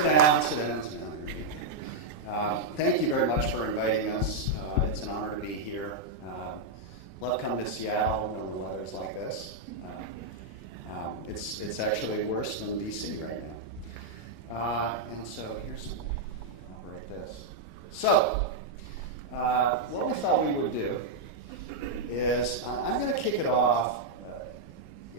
Sit down, sit down, sit down. Thank you very much for inviting us. It's an honor to be here. Love coming to Seattle when the weather's like this. It's actually worse than DC right now. And so here's some, I'll write this. So, what we thought we would do is, I'm going to kick it off.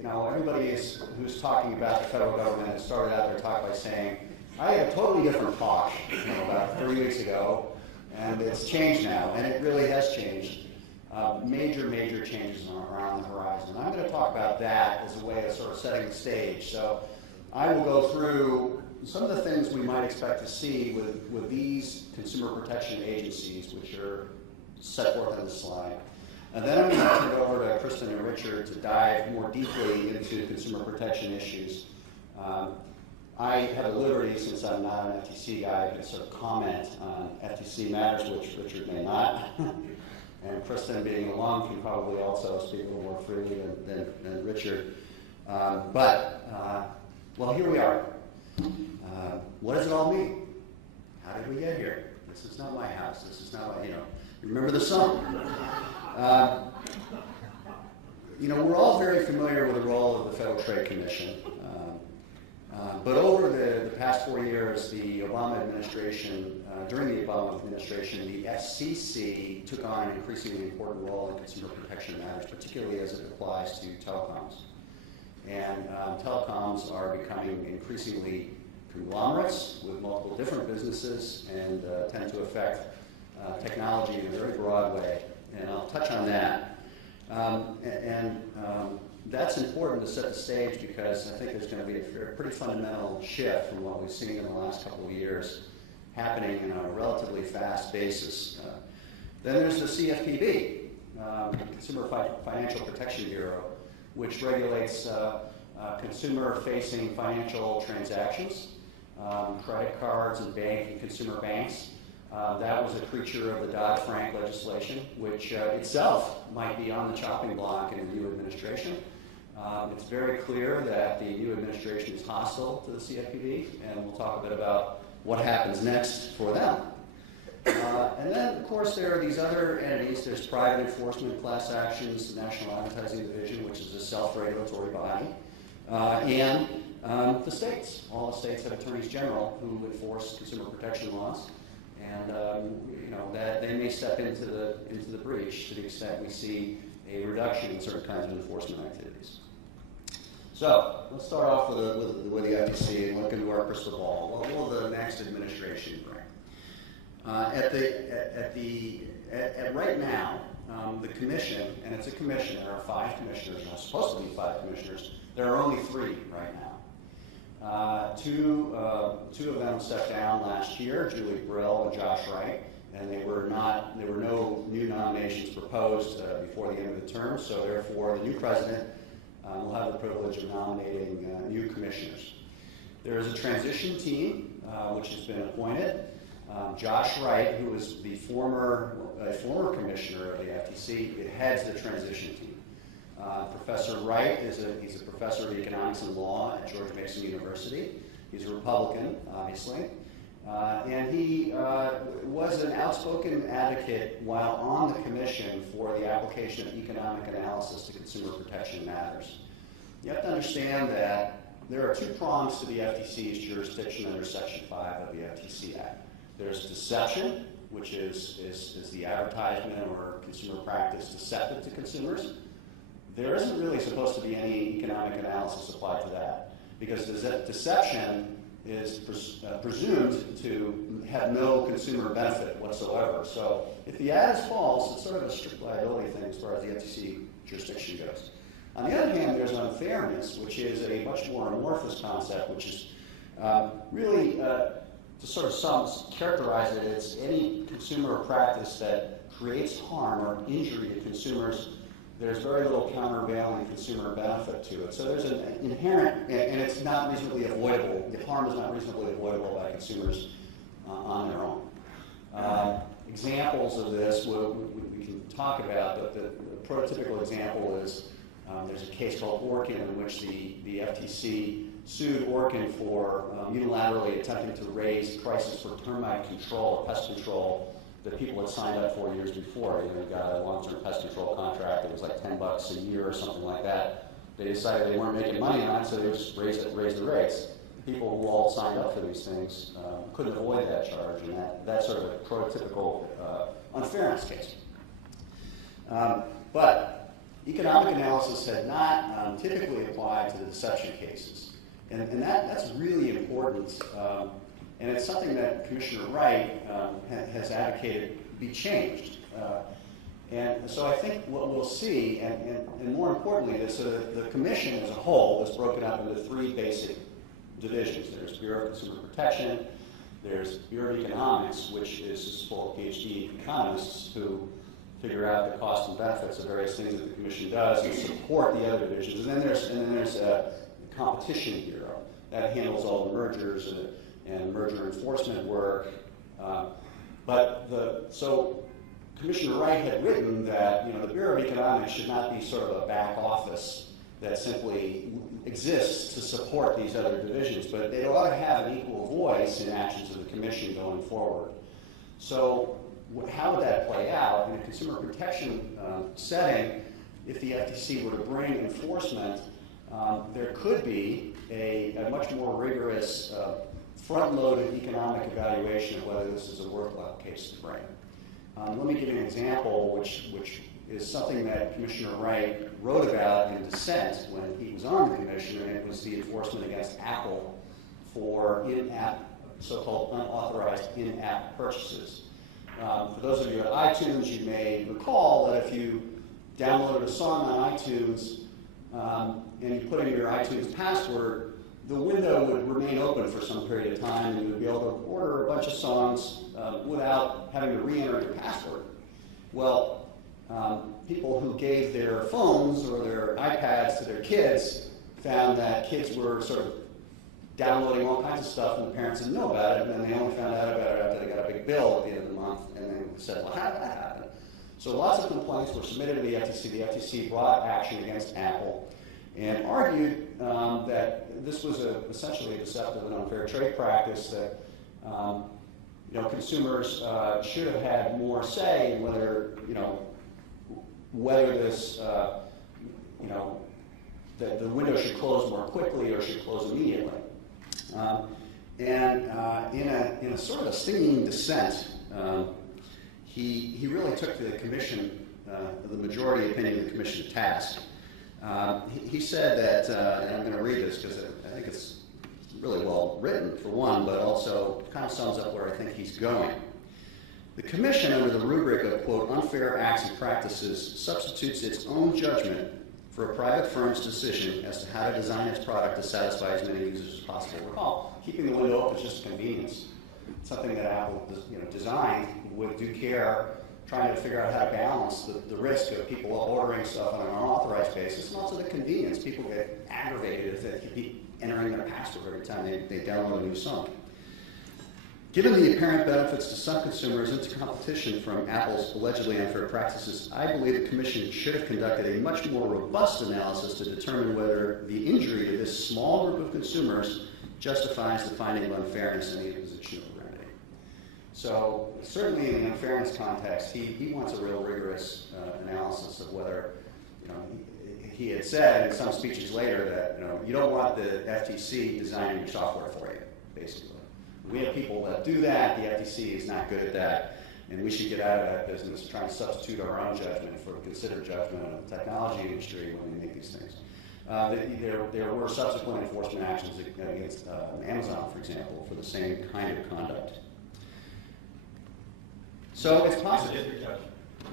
Everybody who's talking about the federal government started out their talk by saying, I had a totally different talk about 3 weeks ago, and it's changed now, and it really has changed. Major changes around the horizon. I'm going to talk about that as a way of sort of setting the stage. So I will go through some of the things we might expect to see with these consumer protection agencies, which are set forth on the slide. And then I'm going to turn it over to Kristen and Richard to dive more deeply into consumer protection issues. I have the liberty, since I'm not an FTC guy, to sort of comment on FTC matters, which Richard may not. And Kristen, being alum, can probably also speak a little more freely than Richard. Well, here we are. What does it all mean? How did we get here? This is not my house. This is not my, remember the song? We're all very familiar with the role of the Federal Trade Commission. But over the past 4 years, the Obama administration, during the Obama administration, the FCC took on an increasingly important role in consumer protection matters, particularly as it applies to telecoms. And telecoms are becoming increasingly conglomerates with multiple different businesses and tend to affect technology in a very broad way. And I'll touch on that. That's important to set the stage because I think there's going to be a pretty fundamental shift from what we've seen in the last couple of years happening in a relatively fast basis. Then there's the CFPB, Consumer Financial Protection Bureau, which regulates consumer-facing financial transactions, credit cards and consumer banks. That was a creature of the Dodd-Frank legislation, which itself might be on the chopping block in the new administration. It's very clear that the new administration is hostile to the CFPB, and we'll talk a bit about what happens next for them. And then, of course, there are these other entities. There's private enforcement, class actions, the National Advertising Division, which is a self-regulatory body, and the states. All the states have attorneys general who enforce consumer protection laws. And that they may step into the breach to the extent we see a reduction in certain kinds of enforcement activities. So let's start off with the FTC and look into our crystal ball. What will the next administration bring? Right now, the commission, and it's a commission. There are 5 commissioners. There's supposed to be 5 commissioners. There are only 3 right now. Two of them stepped down last year, Julie Brill and Josh Wright, and there were no new nominations proposed before the end of the term, so therefore the new president will have the privilege of nominating new commissioners. There is a transition team which has been appointed. Josh Wright, who was the former commissioner of the FTC, heads the transition team. Professor Wright he's a professor of economics and law at George Mason University. He's a Republican, obviously. And he was an outspoken advocate while on the commission for the application of economic analysis to consumer protection matters. You have to understand that there are 2 prongs to the FTC's jurisdiction under Section 5 of the FTC Act. There's deception, which is the advertisement or consumer practice deceptive to consumers. There isn't really supposed to be any economic analysis applied to that because deception is presumed to have no consumer benefit whatsoever. So if the ad is false, it's sort of a strict liability thing as far as the FTC jurisdiction goes. On the other hand, there's unfairness, which is a much more amorphous concept, which is really, to sort of characterize it, as any consumer practice that creates harm or injury to consumers. There's very little countervailing consumer benefit to it. So there's an inherent, and it's not reasonably avoidable. The harm is not reasonably avoidable by consumers on their own. Examples of this we can talk about, but the prototypical example is there's a case called Orkin in which the FTC sued Orkin for unilaterally attempting to raise prices for termite control or pest control that people had signed up for years before. You got a long-term pest control contract that was like $10 a year or something like that. They decided they weren't making money on it, so they just raised the rates. The people who all signed up for these things couldn't avoid that charge, and that's sort of a prototypical unfairness case. But economic analysis had not typically applied to the deception cases. And that's really important. And it's something that Commissioner Wright has advocated be changed. And so I think what we'll see, and more importantly, the Commission as a whole is broken up into three basic divisions. There's Bureau of Consumer Protection, there's Bureau of Economics, which is just full of PhD economists who figure out the costs and benefits of various things that the Commission does and support the other divisions. And then there's a Competition Bureau that handles all the mergers and merger enforcement work. So Commissioner Wright had written that the Bureau of Economics should not be sort of a back office that simply exists to support these other divisions, but they ought to have an equal voice in actions of the Commission going forward. So how would that play out in a consumer protection setting? If the FTC were to bring enforcement, there could be a much more rigorous front-loaded economic evaluation of whether this is a worthwhile case to bring. Let me give you an example, which is something that Commissioner Wright wrote about in dissent when he was on the Commission, and it was the enforcement against Apple for in-app, so-called unauthorized in-app purchases. For those of you at iTunes, you may recall that if you downloaded a song on iTunes and you put in your iTunes password, the window would remain open for some period of time, and you would be able to order a bunch of songs without having to re-enter your password. Well, people who gave their phones or their iPads to their kids found that kids were sort of downloading all kinds of stuff, and the parents didn't know about it, and then they only found out about it after they got a big bill at the end of the month, and then said, well, how did that happen? So lots of complaints were submitted to the FTC. The FTC brought action against Apple and argued that this was essentially a deceptive and unfair trade practice, that consumers should have had more say in whether this that the window should close more quickly or should close immediately. In a sort of a stinging dissent, he really took the Commission, the majority opinion of the Commission, to task. He said that, and I'm going to read this because I think it's really well written, for one, but also kind of sums up where I think he's going. The Commission, under the rubric of, quote, unfair acts and practices, substitutes its own judgment for a private firm's decision as to how to design its product to satisfy as many users as possible. Recall, keeping the window open is just convenience. It's something that Apple designed with due care, trying to figure out how to balance the risk of people ordering stuff on an unauthorized basis, and also the convenience. People get aggravated if they keep entering their password every time they download a new song. Given the apparent benefits to some consumers into competition from Apple's allegedly unfair practices, I believe the Commission should have conducted a much more robust analysis to determine whether the injury to this small group of consumers justifies the finding of unfairness and the imposition of a remedy. So certainly in the unfairness context, he wants a real rigorous analysis of whether, he had said in some speeches later that, you don't want the FTC designing your software for you, basically. We have people that do that. The FTC is not good at that, and we should get out of that business, trying to substitute our own judgment for considered judgment of the technology industry when we make these things. There were subsequent enforcement actions against Amazon, for example, for the same kind of conduct. So it's possible. The district judge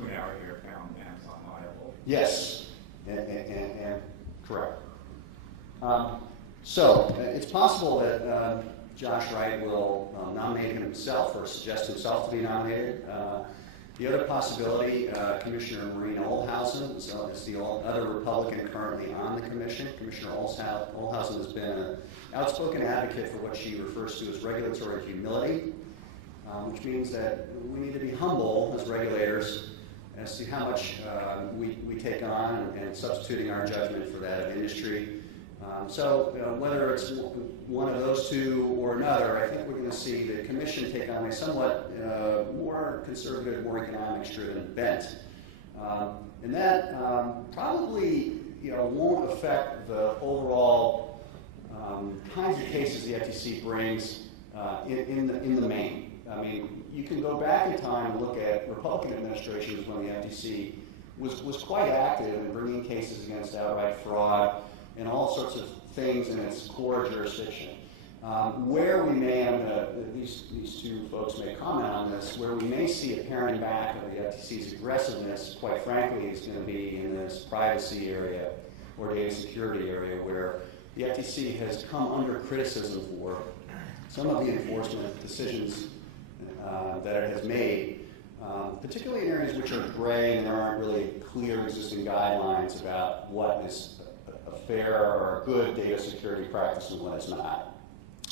2 hour here found Amazon liable. Yes, and correct. So it's possible that Josh Wright will nominate himself or suggest himself to be nominated. The other possibility, Commissioner Maureen Olhausen, is the other Republican currently on the Commission. Commissioner Olhausen has been an outspoken advocate for what she refers to as regulatory humility, which means that we need to be humble as regulators as to how much we take on and substituting our judgment for that of industry. So whether it's one of those two or another, I think we're going to see the Commission take on a somewhat more conservative, more economics-driven bent. And that probably won't affect the overall kinds of cases the FTC brings in the main. I mean, you can go back in time and look at Republican administrations when the FTC was quite active in bringing cases against outright fraud and all sorts of things in its core jurisdiction. Where we may, and these two folks may comment on this, where we may see a paring back of the FTC's aggressiveness, quite frankly, is going to be in this privacy area or data security area, where the FTC has come under criticism for some of the enforcement decisions that it has made, particularly in areas which are gray and there aren't really clear existing guidelines about what is a fair or a good data security practice and what it's not.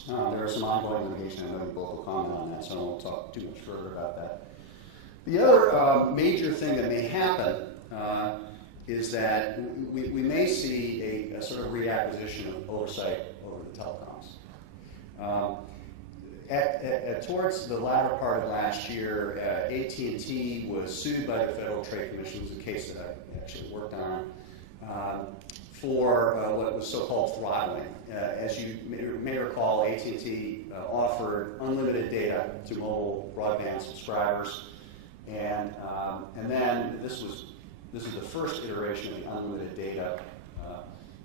There are some ongoing litigation. I know you both will comment on that, so I won't talk too much further about that. The other major thing that may happen is that we may see a sort of reacquisition of oversight over the telecoms. Towards the latter part of last year, AT&T was sued by the Federal Trade Commission. It was a case that I actually worked on for what was so-called throttling. As you may recall, AT&T offered unlimited data to mobile broadband subscribers, and then this is the first iteration of the unlimited data.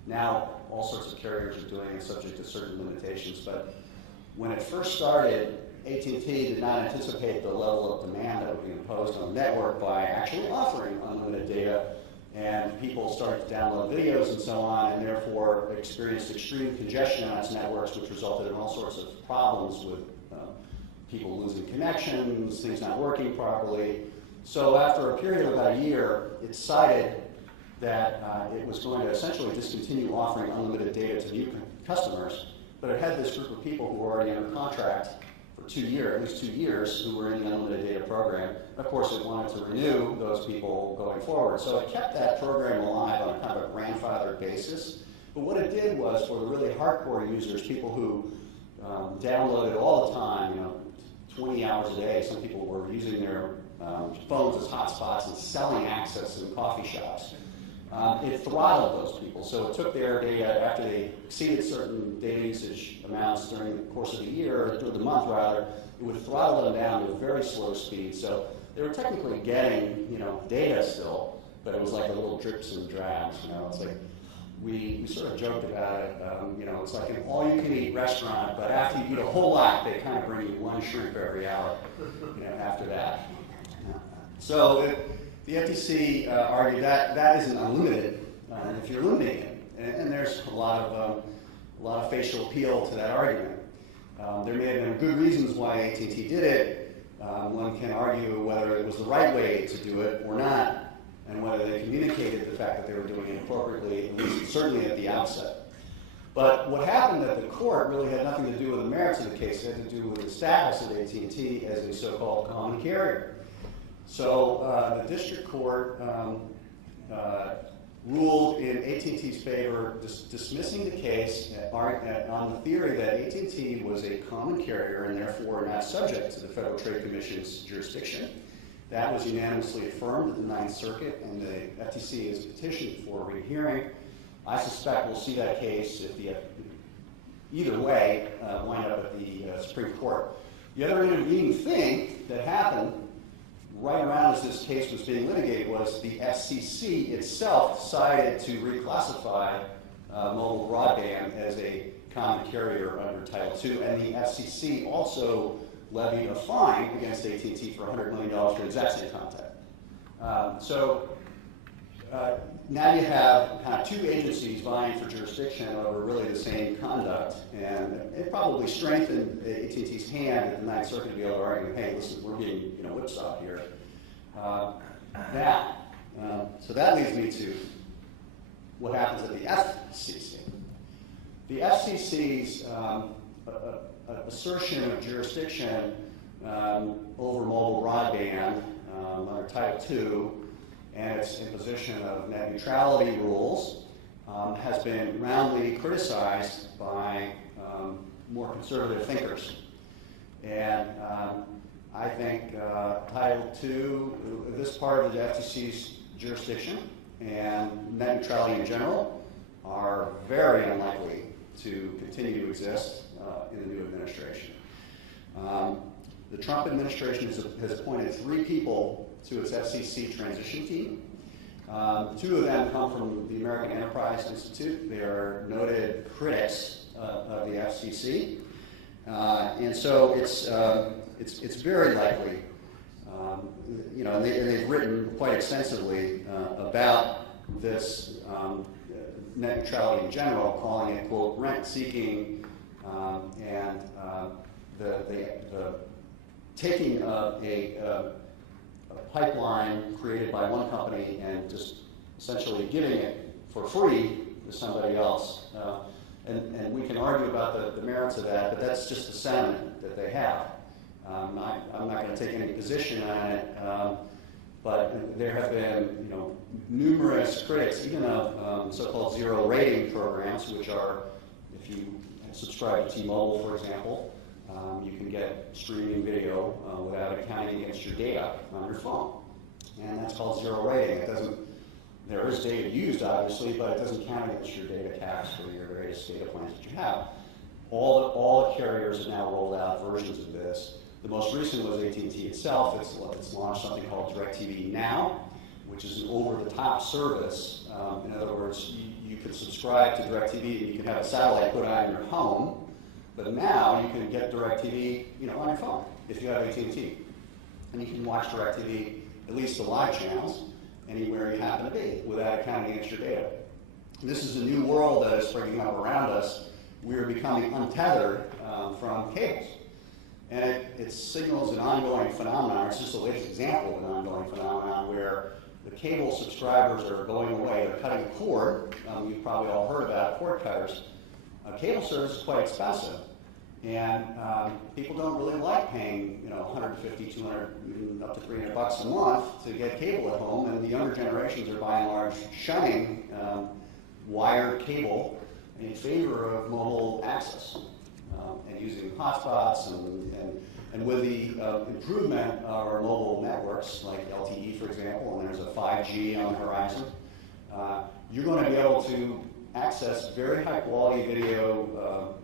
Now all sorts of carriers are doing it, subject to certain limitations, but when it first started, AT&T did not anticipate the level of demand that would be imposed on the network by actually offering unlimited data, and people started to download videos and so on, and therefore experienced extreme congestion on its networks, which resulted in all sorts of problems with people losing connections, things not working properly. So after a period of about a year, it decided that it was going to essentially discontinue offering unlimited data to new customers, but it had this group of people who were already under contract for 2 years, at least 2 years, who were in the unlimited data program. Of course, it wanted to renew those people going forward. So it kept that program alive on a kind of a grandfathered basis. But what it did was, for the really hardcore users, people who downloaded all the time, 20 hours a day, some people were using their phones as hotspots and selling access in coffee shops. It throttled those people. So it took their data after they exceeded certain data usage amounts during the course of the year, or through the month rather, it would throttle them down to a very slow speed. So they were technically getting, data still, but it was like a little drips and drabs. It's like we sort of joked about it. It's like an all-you-can-eat restaurant, but after you eat a whole lot, they kind of bring you one shrimp every hour. After that. So the FTC argued that that isn't unlimited if you're limiting it, and there's a lot of facial appeal to that argument. There may have been good reasons why AT&T did it. One can argue whether it was the right way to do it or not, and whether they communicated the fact that they were doing it appropriately, at least certainly at the outset. But what happened at the court really had nothing to do with the merits of the case. It had to do with the status of AT&T as a so-called common carrier. So the district court ruled in AT&T's favor, dismissing the case on the theory that AT&T was a common carrier and therefore not subject to the Federal Trade Commission's jurisdiction. That was unanimously affirmed at the Ninth Circuit, and the FTC has petitioned for a rehearing. I suspect we'll see that case, either way, wind up at the Supreme Court. The other intervening thing that happened right around as this case was being litigated was the FCC itself decided to reclassify mobile broadband as a common carrier under Title II, and the FCC also levied a fine against AT&T for $100 million for the exact same content. So now you have kind of two agencies vying for jurisdiction over really the same conduct, and it probably strengthened AT&T's hand at the Ninth Circuit to be able to argue, hey, listen, we're being whipsawed here. So that leads me to what happens at the FCC. The FCC's assertion of jurisdiction over mobile broadband under Title II and its imposition of net neutrality rules has been roundly criticized by more conservative thinkers. And I think Title II, this part of the FTC's jurisdiction and net neutrality in general are very unlikely to continue to exist in the new administration. The Trump administration has appointed 3 people to its FCC transition team. 2 of them come from the American Enterprise Institute. They are noted critics of the FCC. And so it's very likely, and they've written quite extensively about this net neutrality in general, calling it, quote, rent-seeking, and the taking a pipeline created by one company and just essentially giving it for free to somebody else. And we can argue about the merits of that, but that's just the sentiment that they have. I'm not going to take any position on it, but there have been numerous critics, even of so-called zero rating programs, which are, if you subscribe to T-Mobile, for example, you can get streaming video without accounting against your data on your phone. And that's called zero rating. It doesn't, there is data used, obviously, but it doesn't count against your data caps for your various data plans that you have. All the carriers have now rolled out versions of this. The most recent was AT&T itself. It's launched something called DirecTV Now, which is an over-the-top service. In other words, you could subscribe to DirecTV and you can have a satellite put on your home, but now you can get DirecTV on your phone if you have AT&T. And you can watch DirecTV, at least the live channels, anywhere you happen to be without accounting against your data. This is a new world that is springing up around us. We are becoming untethered from cables. And it signals an ongoing phenomenon. It's just the latest example of an ongoing phenomenon where the cable subscribers are going away. They're cutting a cord. You've probably all heard about cord cutters. Cable service is quite expensive. And people don't really like paying, $150, $200, even up to $300 a month to get cable at home. And the younger generations are by and large shunning wired cable in favor of mobile access and using hotspots. And with the improvement of our mobile networks, like LTE, for example, and there's a 5G on the horizon, you're going to be able to access very high-quality video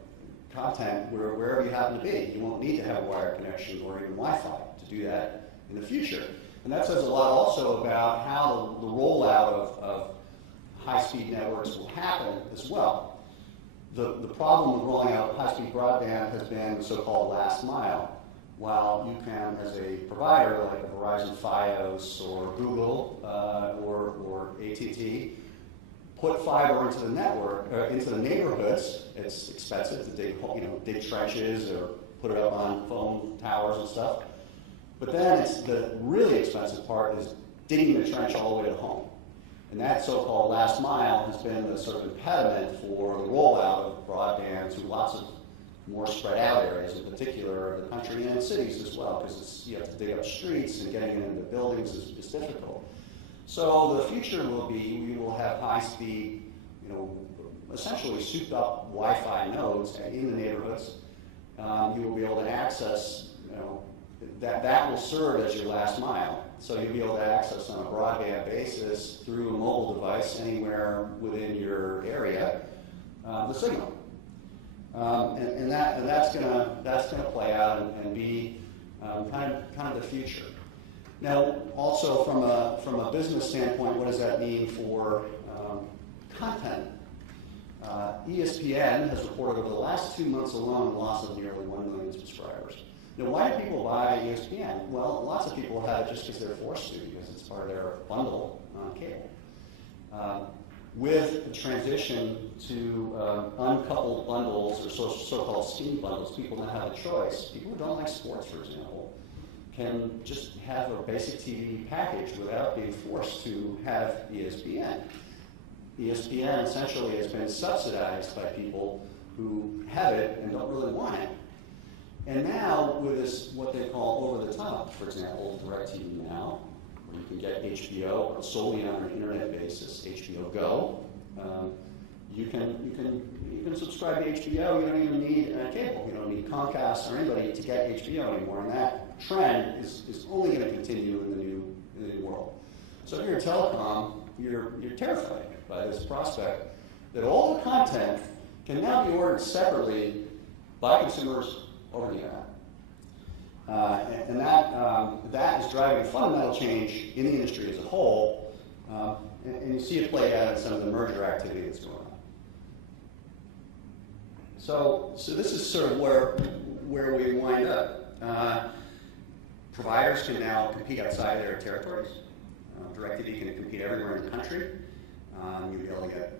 content wherever you happen to be. You won't need to have a wired connection or even Wi-Fi to do that in the future. And that says a lot also about how the rollout of high-speed networks will happen as well. The problem with rolling out high-speed broadband has been the so-called last mile. While you can, as a provider like a Verizon Fios or Google or AT&T, put fiber into the network, into the neighborhoods. It's expensive to dig trenches or put it up on phone towers and stuff. But then the really expensive part is digging the trench all the way to home. And that so-called last mile has been the sort of impediment for the rollout of broadband to lots of more spread out areas, in particular the country and in cities as well, because you have to dig up streets and getting into buildings is difficult. So the future will be we will have high-speed, essentially souped-up Wi-Fi nodes in the neighborhoods. You will be able to access, that will serve as your last mile. So you'll be able to access on a broadband basis through a mobile device anywhere within your area the signal. And that's gonna play out and be kind of the future. Now, also from a business standpoint, what does that mean for content? ESPN has reported over the last 2 months alone the loss of nearly 1 million subscribers. Now, why do people buy ESPN? Well, lots of people have it just because they're forced to, because it's part of their bundle on cable. With the transition to uncoupled bundles or so-called skinny bundles, people now have a choice. People who don't like sports, for example, can just have a basic TV package without being forced to have ESPN. ESPN essentially has been subsidized by people who have it and don't really want it. And now with this, what they call over-the-top, for example, DirecTV Now, where you can get HBO solely on an internet basis, HBO Go, You can subscribe to HBO. You don't even need cable. You don't need Comcast or anybody to get HBO anymore. And that trend is only going to continue in the new world. So if you're a telecom, you're terrified by this prospect that all the content can now be ordered separately by consumers over the internet. And that is driving fundamental change in the industry as a whole, and you see it play out in some of the merger activity that's going on. So this is sort of where we wind up. Providers can now compete outside their territories. DirecTV can compete everywhere in the country. You'll be able to get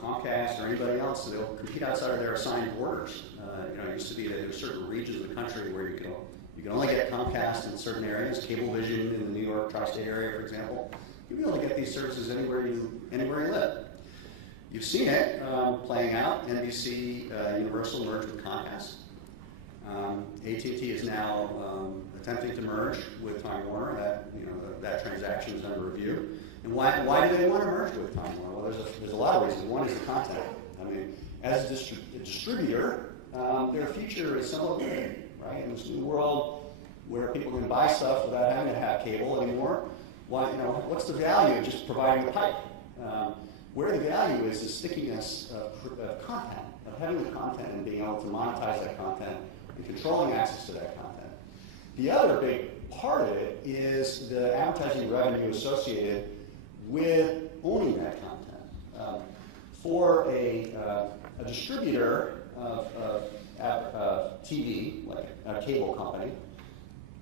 Comcast or anybody else, so they'll compete outside of their assigned borders. It used to be that there were certain regions of the country where you can only get Comcast in certain areas, Cablevision in the New York tri-state area, for example. You'll be able to get these services anywhere you live. You've seen it playing out. NBC Universal merged with Comcast. AT&T is now attempting to merge with Time Warner. That transaction is under review. And why do they want to merge with Time Warner? Well, there's a lot of reasons. One is the content. I mean, as a distributor, their future is somewhat limited, right? In this new world where people can buy stuff without having to have cable anymore, what's the value of just providing the pipe? Where the value is the stickiness of content, of having the content and being able to monetize that content and controlling access to that content. The other big part of it is the advertising revenue associated with owning that content. For a distributor of TV, like a cable company,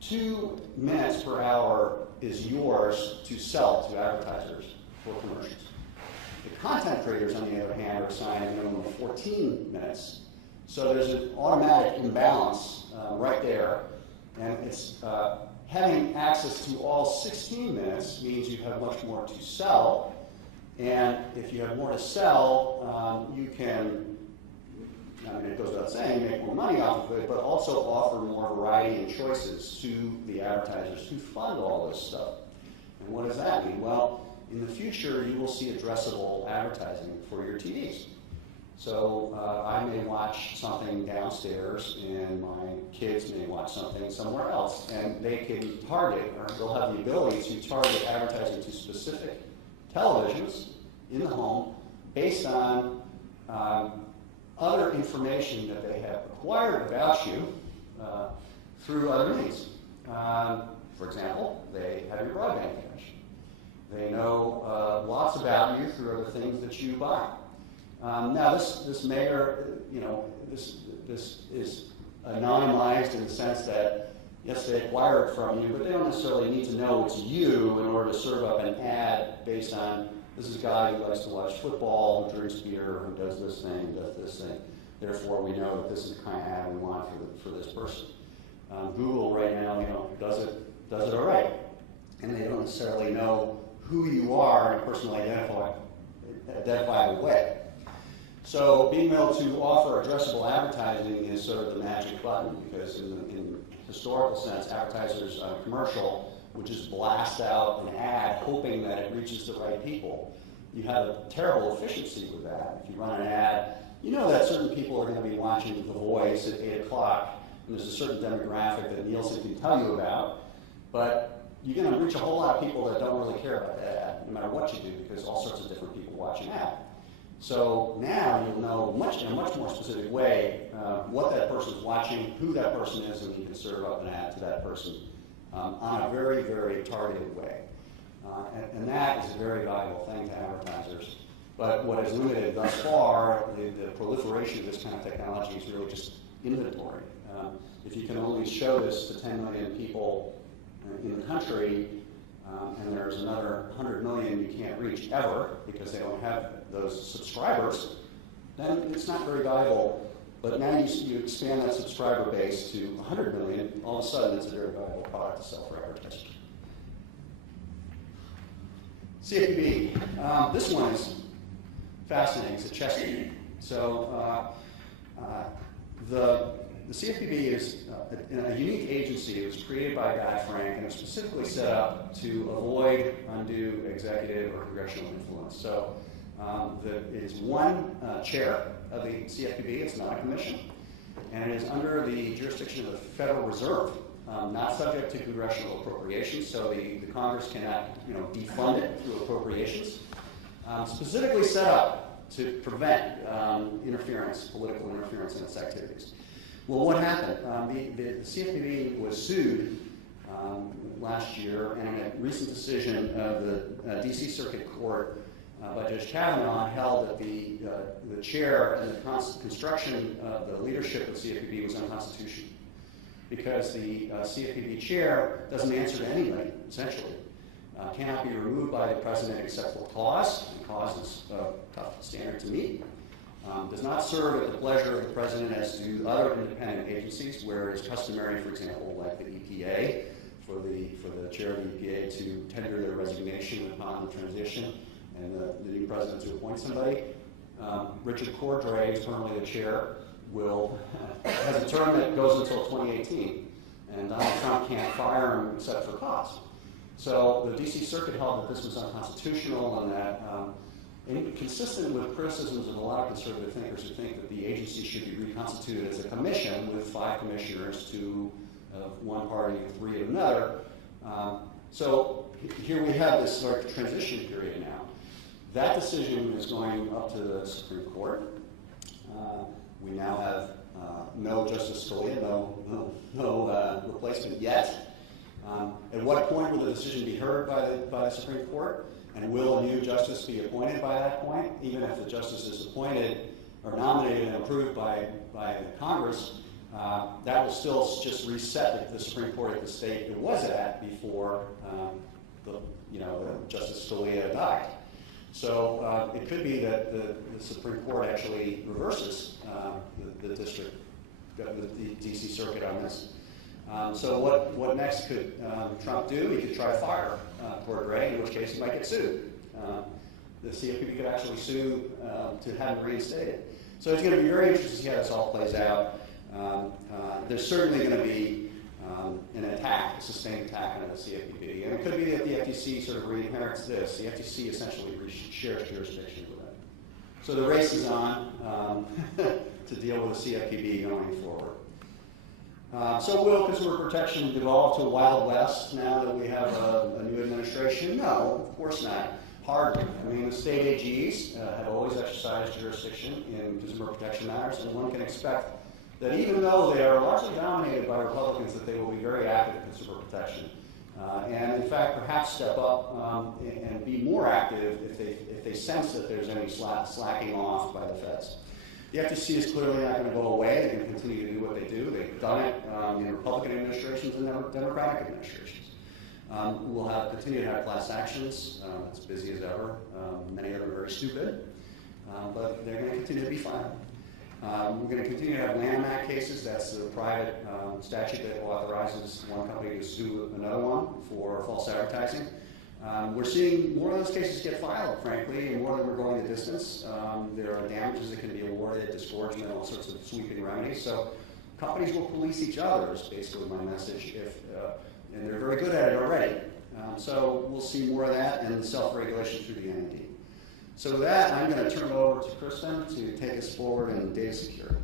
2 minutes per hour is yours to sell to advertisers for commercials. The content creators, on the other hand, are assigned a minimum of 14 minutes. So there's an automatic imbalance right there. And it's having access to all 16 minutes means you have much more to sell. And if you have more to sell, you can, it goes without saying, you make more money off of it, but also offer more variety and choices to the advertisers who fund all this stuff. And what does that mean? Well, in the future, you will see addressable advertising for your TVs. So I may watch something downstairs, and my kids may watch something somewhere else, and they can target, or they'll have the ability to target advertising to specific televisions in the home based on other information that they have acquired about you through other means. For example, they have your broadband connection. They know lots about you through other things that you buy. Now, this may or this is anonymized in the sense that yes, they acquire it from you, but they don't necessarily need to know it's you in order to serve up an ad based on this is a guy who likes to watch football, who drinks beer, who does this thing, does this thing. Therefore, we know that this is the kind of ad we want for this person. Google right now, does it all right, and they don't necessarily know who you are in a personally identifiable way. So being able to offer addressable advertising is sort of the magic button, because in the historical sense, advertisers on a commercial would just blast out an ad hoping that it reaches the right people. You have a terrible efficiency with that. If you run an ad, you know that certain people are going to be watching The Voice at 8 o'clock, and there's a certain demographic that Nielsen can tell you about, but you're going to reach a whole lot of people that don't really care about that ad, no matter what you do, because all sorts of different people watch an ad. So now you'll know in a much more specific way what that person's watching, who that person is, and you can serve up an ad to that person on a very, very targeted way. And that is a very valuable thing to advertisers. But what is limited thus far, the proliferation of this kind of technology is really just inventory. If you can only show this to 10 million people in the country, and there's another 100 million you can't reach ever because they don't have those subscribers, then it's not very valuable. But now you expand that subscriber base to 100 million, all of a sudden it's a very valuable product to sell for advertisers. CFPB. This one is fascinating. It's a chess game. So the CFPB is a unique agency. It was created by Dodd-Frank, and it was specifically set up to avoid undue executive or congressional influence. So It is one chair of the CFPB. It's not a commission. And it is under the jurisdiction of the Federal Reserve, not subject to congressional appropriations, so the Congress cannot defund it through appropriations. Specifically set up to prevent political interference in its activities. Well, what happened? The CFPB was sued last year, and in a recent decision of the D.C. Circuit Court by Judge Kavanaugh held that the chair and the construction of the leadership of CFPB was unconstitutional because the CFPB chair doesn't answer to anybody, essentially. Cannot be removed by the president except for cause, and cause is a tough standard to meet. Does not serve at the pleasure of the president as do other independent agencies, where it's customary, for example, like the EPA, for the chair of the EPA to tender their resignation upon the transition and the new president to appoint somebody. Richard Cordray, who's currently the chair, has a term that goes until 2018, and Donald Trump can't fire him except for cause. So the D.C. Circuit held that this was unconstitutional and that, consistent with criticisms of a lot of conservative thinkers who think that the agency should be reconstituted as a commission with 5 commissioners, 2 of one party and 3 of another. So here we have this sort of transition period now. That decision is going up to the Supreme Court. We now have no Justice Scalia, no replacement yet. At what point will the decision be heard by the Supreme Court? And will a new justice be appointed by that point? Even if the justice is appointed or nominated and approved by the Congress, that will still just reset the Supreme Court at the state it was at before Justice Scalia died. So it could be that the Supreme Court actually reverses the D.C. Circuit on this. So what next could Trump do? He could try to fire Cordray, in which case he might get sued. The CFPB could actually sue to have him reinstated. So it's going to be very interesting to see how this all plays out. There's certainly going to be an attack, a sustained attack on the CFPB. And it could be that the FTC sort of re-inherits this. The FTC essentially shares jurisdiction with it. So the race is on to deal with the CFPB going forward. So will consumer protection devolve to a Wild West now that we have a new administration? No, of course not. Hardly. I mean, the state AGs have always exercised jurisdiction in consumer protection matters, and one can expect that even though they are largely dominated by Republicans, that they will be very active in consumer protection. And in fact, perhaps step up and be more active if they sense that there's any slacking off by the feds. The FTC is clearly not going to go away. They're going to continue to do what they do. They've done it in Republican administrations and Democratic administrations. We'll continue to have class actions. It's busy as ever. Many of them are very stupid, but they're going to continue to be filed. We're going to continue to have Lanham Act cases. That's the private statute that authorizes one company to sue another one for false advertising. We're seeing more of those cases get filed, frankly, and more of them are going the distance. There are damages that can be awarded, disgorgement, all sorts of sweeping remedies. So companies will police each other is basically my message, and they're very good at it already. So we'll see more of that and self-regulation through the NAD. So with that, I'm going to turn it over to Kristen to take us forward in data security.